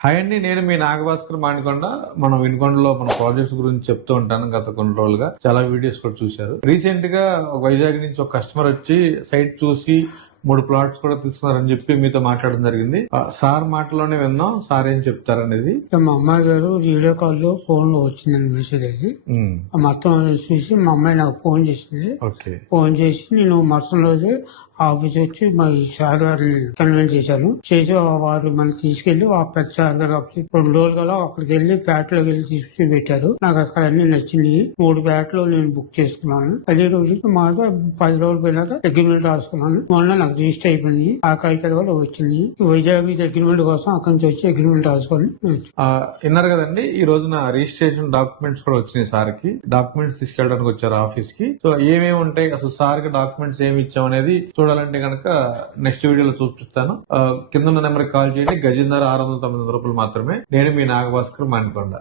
Hi అండి నేను మీ నాగభాస్కర్ మానికొండ మనం వినుకొండలో మన ప్రాజెక్ట్స్ గురించి చెప్తూ ఉంటాను గత కొన్ని రోజులుగా. చాలా వీడియోస్ కూడా చూశారు. రీసెంట్గా వైజాగ్ నుంచి ఒక కస్టమర్ వచ్చి సైట్ చూసి మూడు ప్లాట్స్ కూడా తీసుకున్నారని చెప్పి మీతో మాట్లాడడం జరిగింది. సార్ మాటలోనే విన్నాం సార్ ఏం చెప్తారనేది? ఇక మా అమ్మాయి గారు వీడియో కాల్లో ఫోన్లో వచ్చిందని మెసేజ్ అది. మొత్తం చూసి మా అమ్మాయి నాకు ఫోన్ చేసింది. ఓకే. ఫోన్ చేసి నేను మరుసటి రోజే ఆఫీస్ వచ్చి మా ఈ సార్ గారిని కన్వెన్స్ చేశాను. చేసి వారు మనం తీసుకెళ్ళి ఆ పెద్ద సార్ గారు ఆఫీస్ రెండు రోజులు కదా అక్కడికి వెళ్ళి ఫ్లాట్లోకి వెళ్ళి తీసుకు పెట్టారు. నాకు అక్కడ అన్ని నచ్చింది మూడు ఫ్లాట్లు నేను బుక్ చేసుకున్నాను. అదే రోజు మాట పది రోజులు పోయినాక అగ్రిమెంట్ రాసుకున్నాను. మొన్న నాకు రిజిస్టర్ అయిపోయింది. ఆ కాగితాలు కూడా వచ్చింది. వైజాగ్ అగ్రిమెంట్ కోసం అక్కడి నుంచి వచ్చి అగ్రిమెంట్ రాసుకొని విన్నారు కదండి ఈ రోజున రిజిస్ట్రేషన్ డాక్యుమెంట్స్ కూడా వచ్చినాయి సార్కి డాక్యుమెంట్స్ తీసుకెళ్ళడానికి వచ్చారు ఆఫీస్కి సో ఏమేమి ఉంటాయి? అసలు సార్కి డాక్యుమెంట్స్ ఏమి ఇచ్చాం అనేది చూడాలంటే కనుక నెక్స్ట్ వీడియోలో చూపిస్తాను. కింద ఉన్న నెంబర్ కాల్ చేయండి. గజేందర్ ఆరు వందల తొమ్మిది రూపాయలు మాత్రమే. నేను మీ నాగభాస్కర్ మానికొండ